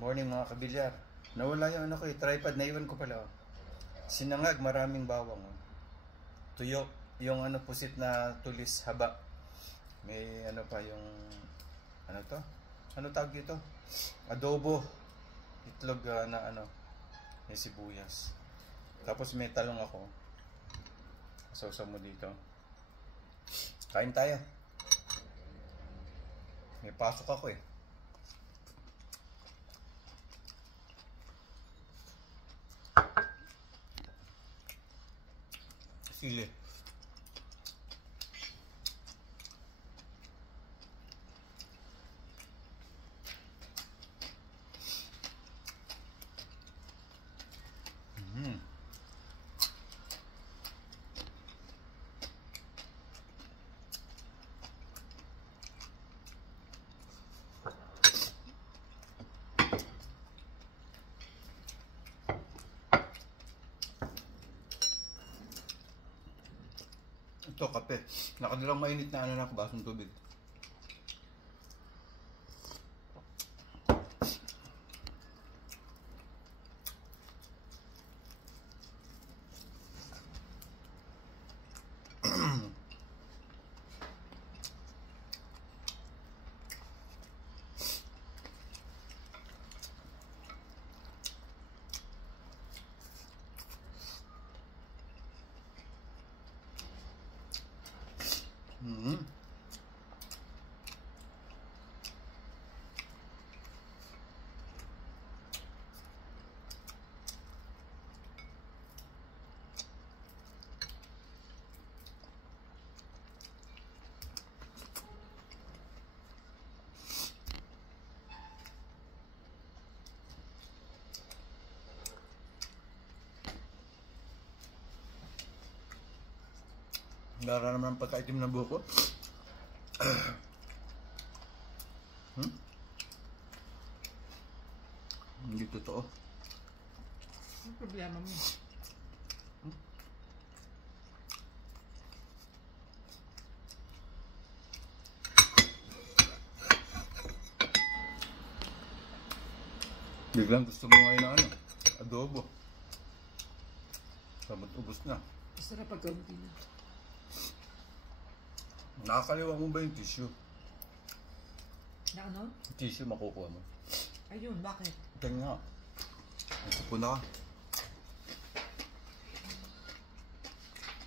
Morning mga kabilyar. Nawala yung ano ko tripod, naiwan ko pala. Sinangag, maraming bawang. Tuyo, yung ano pusit na tulis haba. May ano pa yung ano to? Ano tawag dito? Adobo. Itlog na ano, may sibuyas. Tapos may talong ako. Sausaw mo dito. Kain tayo. May pasok ako eh. Sili. Ito, kape. Nakadilang mainit na ano na basong tubig. Lara naman ang pagkaitim na buko. Hindi totoo. Ano problema mo? Biglang gusto mo ngayon na ano? Adobo. Sabot ubos na. Masarap pag kaunti na. Nakakaliwa mo ba yung tissue? Na ano? Tissue makukuha mo. Ayun, bakit? Tingnan nga. Nagsipon na ka.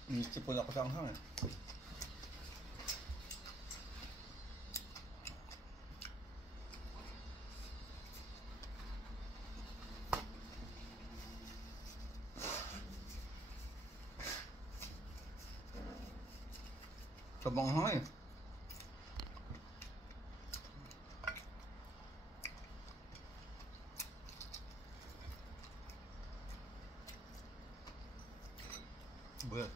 Nagsipon ako sa anghang eh. Sa banghang eh. Buhat.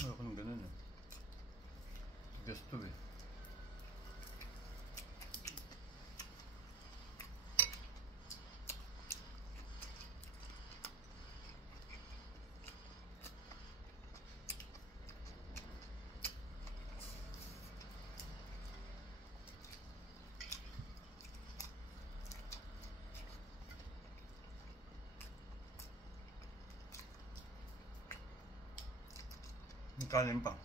Ako nang ganun eh. Gusto eh. May kanin pa.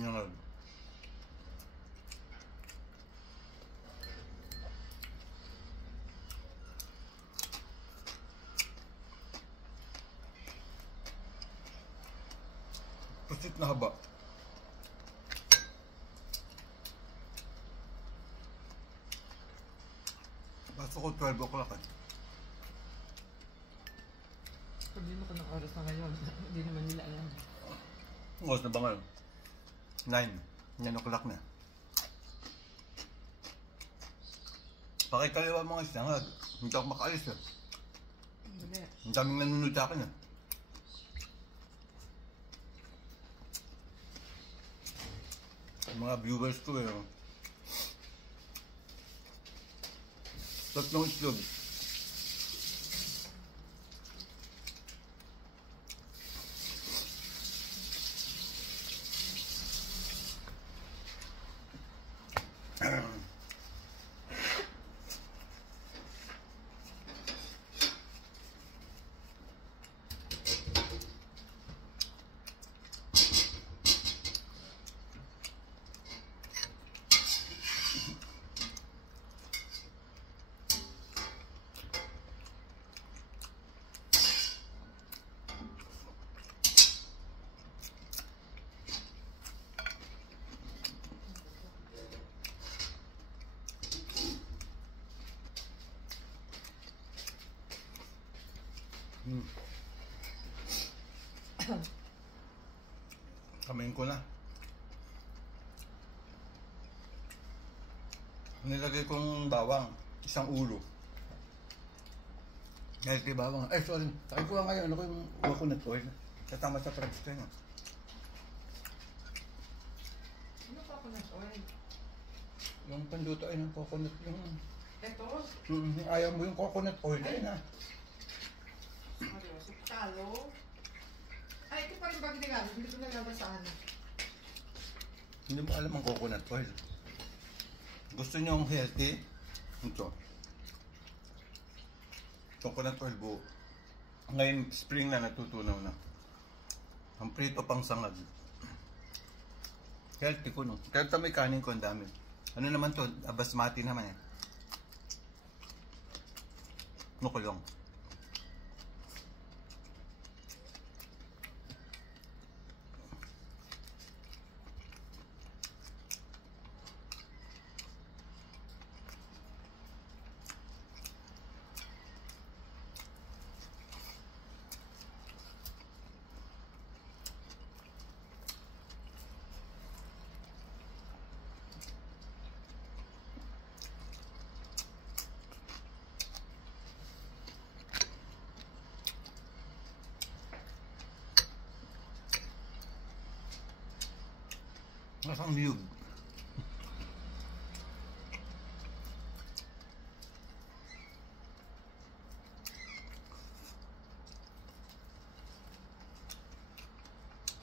Yan lang. Pusit na haba. Pasok ko 12 o'clock eh. Problema ko ng oras na ngayon. Hindi naman nila alam. Oras na ba ngayon? 9 o'clock na. Pakikaliwa mga sinangag. Hindi ako makaalis eh. Dali. Ang daming nanonood sa akin eh. Ang mga viewers ko eh. Tatlong itlog. Kamain ko na. Nilagay kong bawang, isang ulo. Healthy bawang. Ay, sorry. Takay ko nga ngayon. Ano ko yung coconut oil? Katama sa french fry. Ano pa ako na oil? Yung panduto ay ng coconut. Yung Ito? ayaw mo yung coconut oil. Ay na. Seryoso. Talo? Ay, ito pa rin ba ginagamit? Hindi ko nalabasahan. Hindi mo alam ang coconut oil. Gusto nyo yung healthy? Ito. Coconut oil buo. Ngayon, spring na, natutunaw na. Ang prito pang sangag. Healthy ko no. Kaya may kanin ko ang dami. Ano naman to? Basmati naman eh. Ano ko lang? Nasang niyog.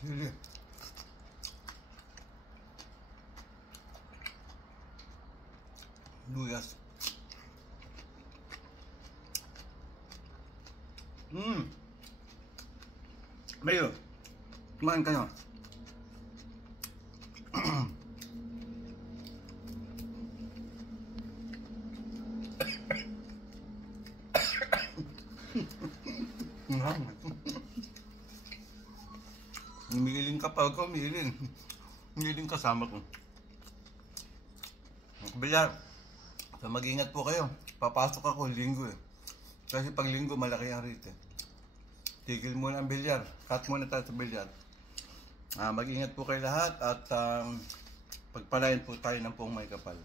Sili. Luyas. Mayo. Kumain kayo. Umiiling ka pa ako, umiiling. Umiiling kasama ko. Bilyar, so mag-ingat po kayo. Papasok ako linggo eh. Kasi pag linggo malaki ang rate eh. Tigil muna ang bilyar. Cut muna tayo sa bilyar. Mag-ingat po kayo lahat at pagpalain po tayo ng Pong May Kapal.